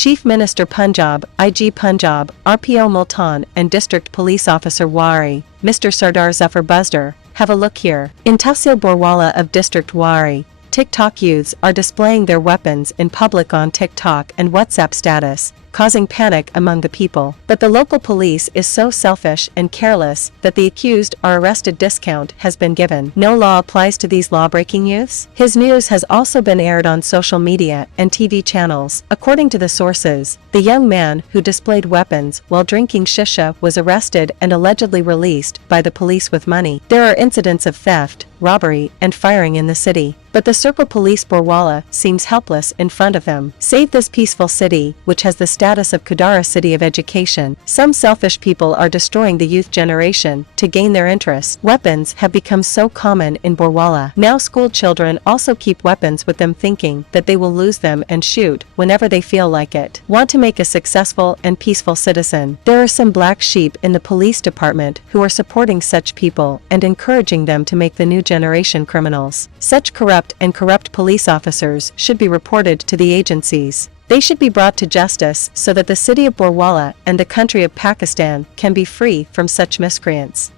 Chief Minister Punjab, IG Punjab, RPO Multan and District Police Officer Wari, Mr. Sardar Zafar Buzdar, have a look here. In Tahsil Bورےوالا of District Wari, TikTok youths are displaying their weapons in public on TikTok and WhatsApp status, causing panic among the people. But the local police is so selfish and careless that the accused are arrested. Discount has been given. No law applies to these law-breaking youths. His news has also been aired on social media and TV channels. According to the sources, the young man who displayed weapons while drinking shisha was arrested and allegedly released by the police with money. There are incidents of theft, robbery, and firing in the city, but the Circle Police Bورےوالا seems helpless in front of them. Save this peaceful city, which has the status of Kudara City of Education. Some selfish people are destroying the youth generation to gain their interests. Weapons have become so common in Bورےوالا. Now school children also keep weapons with them, thinking that they will lose them and shoot whenever they feel like it. Want to make a successful and peaceful citizen? There are some black sheep in the police department who are supporting such people and encouraging them to make the new generation criminals. Such corrupt police officers should be reported to the agencies. They should be brought to justice so that the city of Bورےوالا and the country of Pakistan can be free from such miscreants.